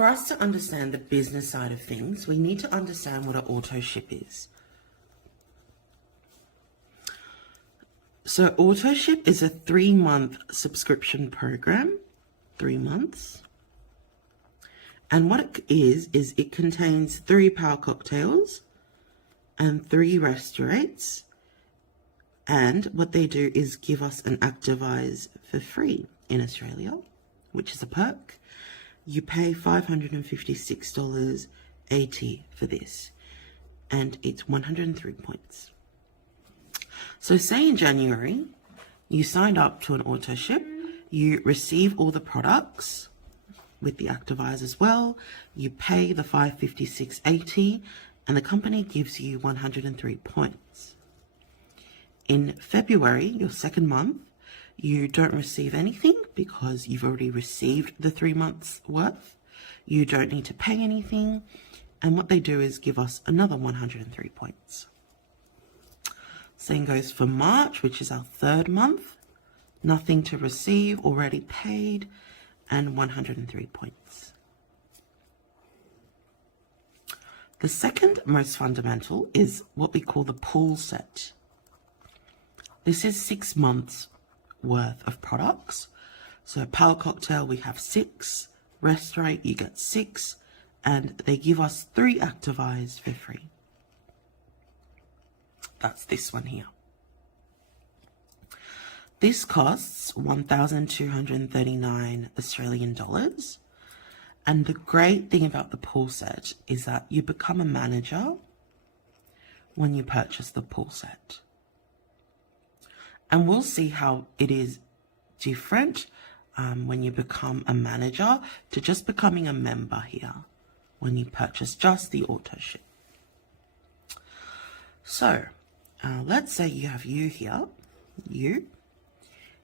for us to understand the business side of things, we need to understand what an auto ship is. So auto ship is a 3-month subscription program, 3 months. And what it is it contains 3 power cocktails and 3 restaurants. And what they do is give us an Activise for free in Australia, which is a perk. You pay $556.80 for this, and it's 103 points. So say in January, you signed up to an auto ship, you receive all the products with the Activise as well, you pay the $556.80, and the company gives you 103 points. In February, your second month, you don't receive anything because you've already received the 3 months worth. You don't need to pay anything. And what they do is give us another 103 points. Same goes for March, which is our 3rd month. Nothing to receive, already paid, and 103 points. The second most fundamental is what we call the pool set. This is 6 months worth of products. So power cocktail, we have 6, restaurant, you get 6, and they give us 3 Activise for free. That's this one here. This costs 1,239 Australian dollars. And the great thing about the pool set is that you become a manager when you purchase the pool set. And we'll see how it is different when you become a manager to just becoming a member here when you purchase just the auto ship. So let's say you have you here,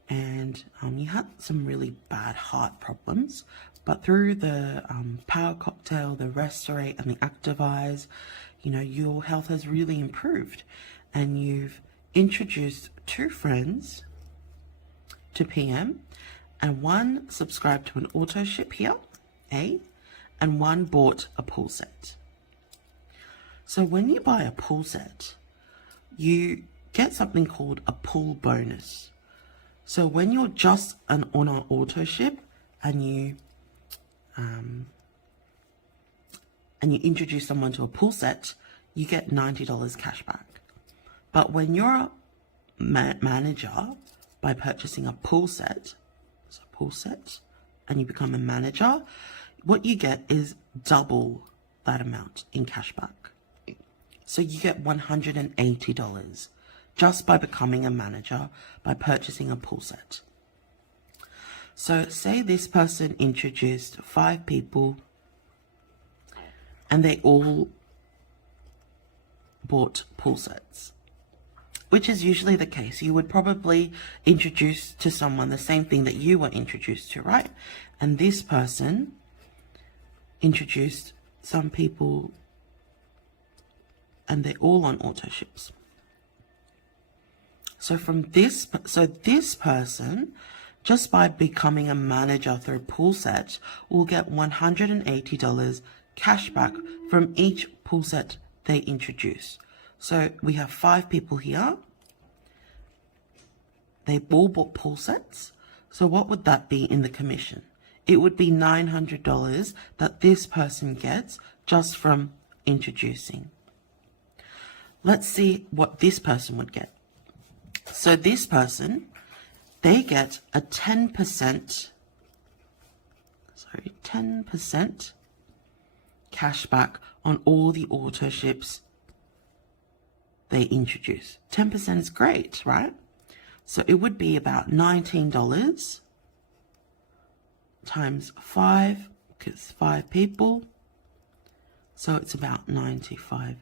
and you had some really bad heart problems, but through the power cocktail, the restaurant, and the Activise, you know, your health has really improved, and you've introduced 2 friends to PM, and 1 subscribed to an auto ship here, A, and 1 bought a pool set. So when you buy a pool set, you get something called a pool bonus. So when you're just on an auto ship and you introduce someone to a pool set, you get $90 cash back. But when you're a manager, by purchasing a pool set, and you become a manager, what you get is double that amount in cash back. So you get $180 just by becoming a manager, by purchasing a pool set. So say this person introduced 5 people and they all bought pool sets, which is usually the case. You would probably introduce to someone the same thing that you were introduced to, right? And this person introduced some people and they're all on auto ships. So this person, just by becoming a manager through pool set, will get $180 cash back from each pool set they introduce. So we have 5 people here. They all bought pool sets. So what would that be in the commission? It would be $900 that this person gets just from introducing. Let's see what this person would get. So this person, they get a 10% cash back on all the auto ships they introduce. 10% is great, right? So it would be about $19 times 5, because 5 people. So it's about $95.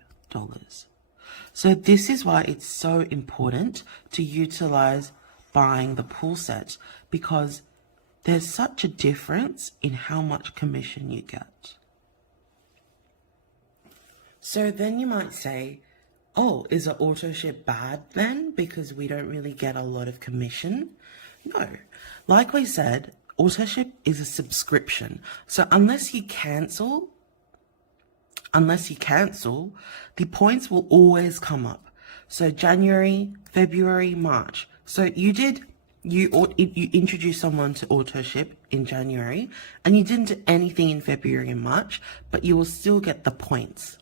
So this is why it's so important to utilize buying the pool set, because there's such a difference in how much commission you get. So then you might say, oh, is an auto ship bad then because we don't really get a lot of commission? No. Like we said, Authorship is a subscription. So unless you cancel, the points will always come up. So January, February, March. So you introduced someone to authorship in January and you didn't do anything in February and March, but you will still get the points.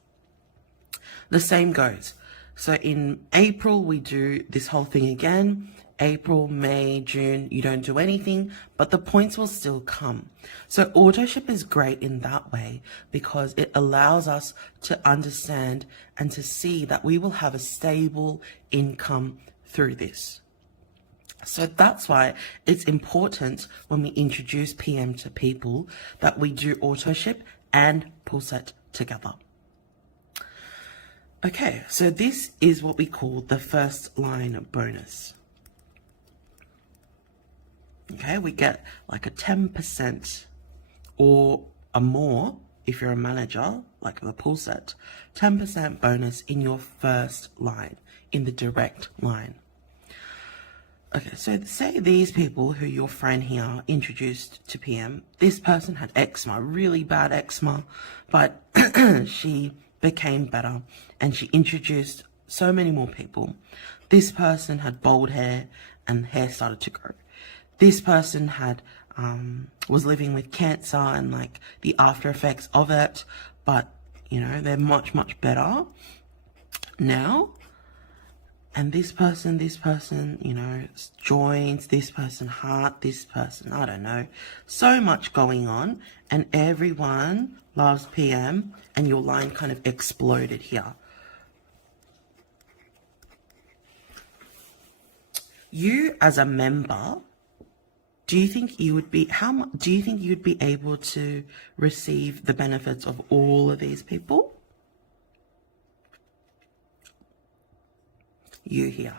The same goes. So in April, we do this whole thing again. April, May, June, you don't do anything, but the points will still come. So authorship is great in that way because it allows us to understand and to see that we will have a stable income through this. So that's why it's important when we introduce PM to people that we do authorship and pull set together. Okay, so this is what we call the first line bonus. Okay, we get like a 10% or a more if you're a manager, like the pull set, 10% bonus in your first line, in the direct line. Okay, so say these people who your friend here introduced to PM, this person had eczema, really bad eczema, but she became better and she introduced so many more people. This person had bald hair and hair started to grow. This person had was living with cancer and like the after effects of it, but you know, they're much better now. And this person, you know, joints, this person heart, this person, I don't know, so much going on, and everyone loves PM, and your line kind of exploded here. You as a member, do you think you would be able to receive the benefits of all of these people? You here.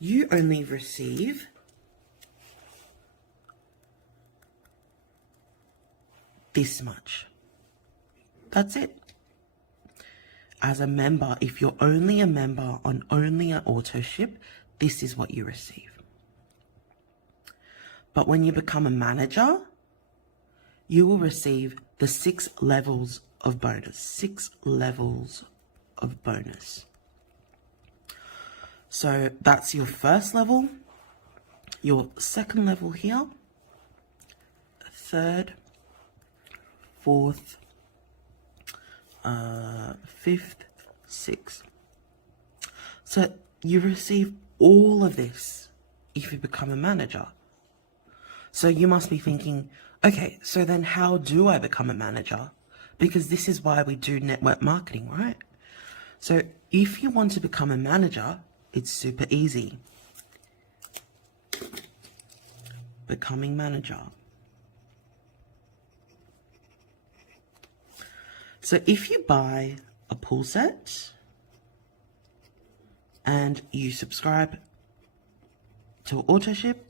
You only receive this much. That's it. As a member, if you're only a member on only an authorship, this is what you receive. But when you become a manager, you will receive the 6 levels of bonus. 6 levels of bonus. So that's your first level, your second level here, third, fourth, fifth, sixth. So you receive all of this if you become a manager. So you must be thinking, okay, so then how do I become a manager? Because this is why we do network marketing, right? So if you want to become a manager, it's super easy. Becoming manager. So if you buy a pull set and you subscribe to authorship,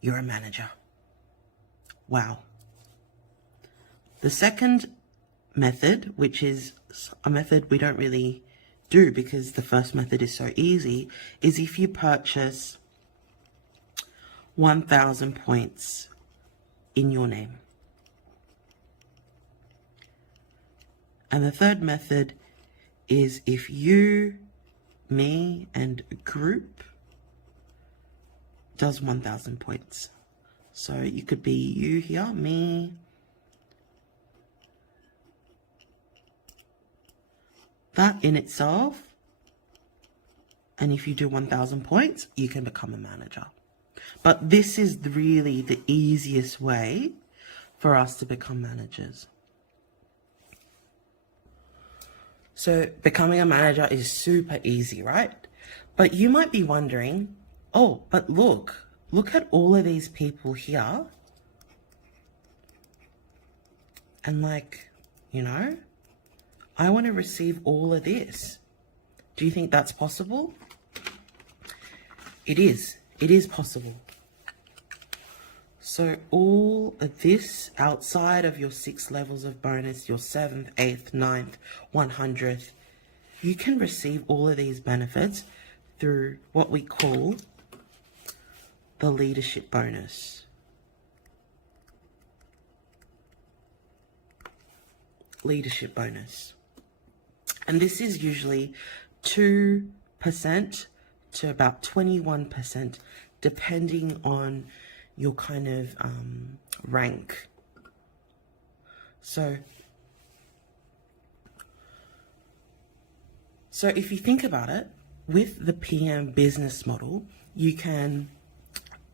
you're a manager. Wow. The second method, which is a method we don't really do because the first method is so easy, is if you purchase 1,000 points in your name. And the third method is if you, me, and a group does 1,000 points. So you could be you here, me, that in itself, and if you do 1,000 points, you can become a manager. But this is really the easiest way for us to become managers. So becoming a manager is super easy, right? But you might be wondering, oh, but look at all of these people here. And like, you know, I want to receive all of this. Do you think that's possible? It is. It is possible. So all of this outside of your 6 levels of bonus, your 7th, 8th, 9th, 100th, you can receive all of these benefits through what we call the leadership bonus. Leadership bonus. And this is usually 2% to about 21%, depending on your kind of rank. So if you think about it, with the PM business model, you can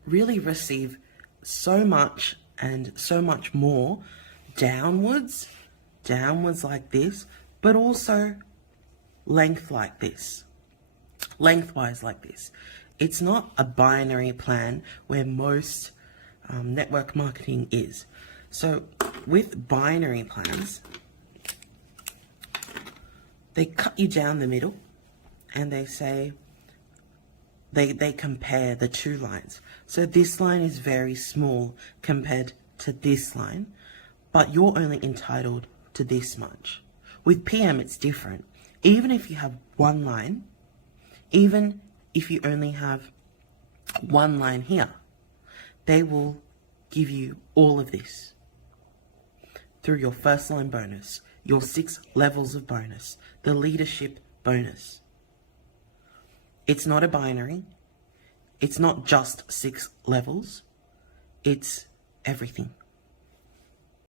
really receive so much and so much more downwards like this, but also lengthwise like this. It's not a binary plan where most network marketing is. So with binary plans, they cut you down the middle and they say, they compare the two lines. So this line is very small compared to this line, but you're only entitled to this much. With PM, it's different. Even if you have one line, even if you only have one line here, they will give you all of this through your first line bonus, your 6 levels of bonus, the leadership bonus. It's not a binary. It's not just 6 levels. It's everything.